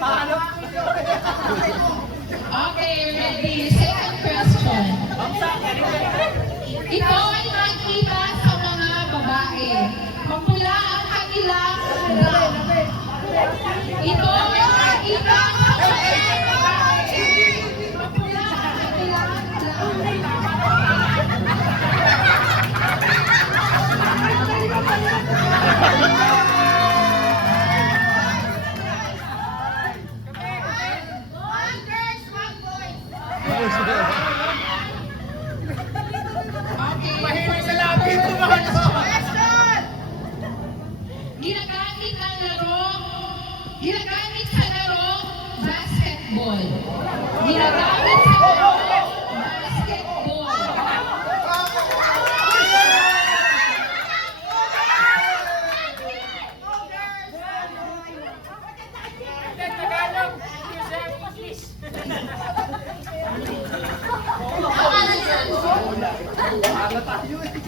Panalo na! Okay, ready. Second question. Ito ay nakikita sa mga babae. Mapula ang kanilang bra. Ito ay nakikita sa mga babae. Mapula ang kanilang Ginagamit sa laro, basketball. Ginagamit sa laro, basketball.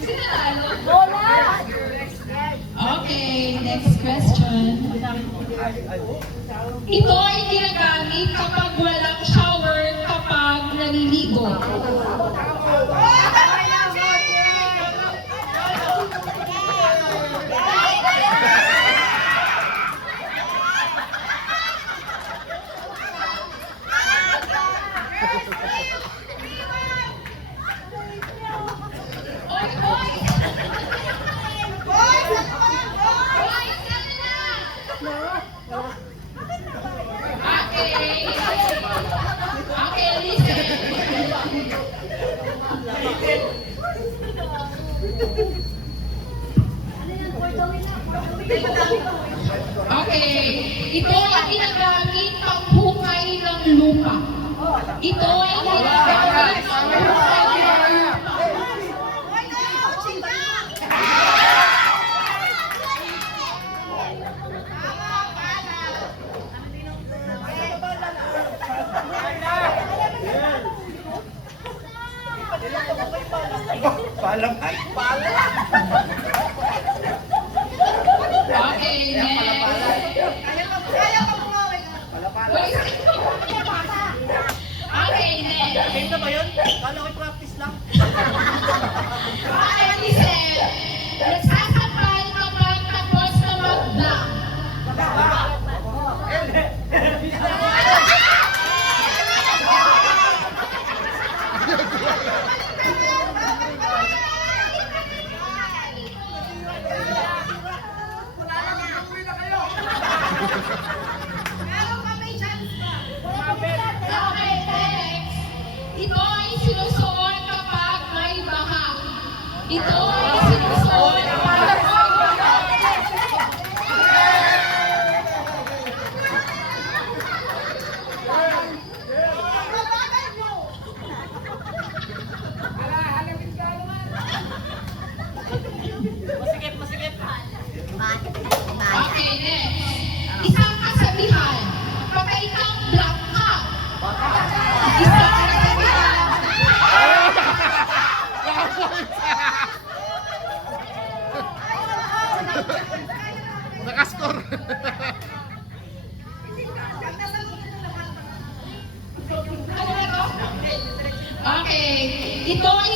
Sinanalo? Okay, next question. Ito ay ginagamit kapag walang shower kapag naliligo. Oy, oy! Okay, listen. Okay, ito ay ginagamit panghukay ng lupa. Ito ay ginagamit panghukay ng lupa. Palang ay! Okay, next. Okay, next. Game na ba yun? Kala ko'y practice lang. Okay, listen. Nagsasampal kapag tapos na mag-block. Okay, next. Ito ay sinusuot kapag may baha. Ito ay sinusuot kapag may baha. Masikip, masikip. Okay, next. Isang kasabihan. Kapag kang black ka. Isang kasabihan. Nakascore. Ano ba to? Okay. Ito ay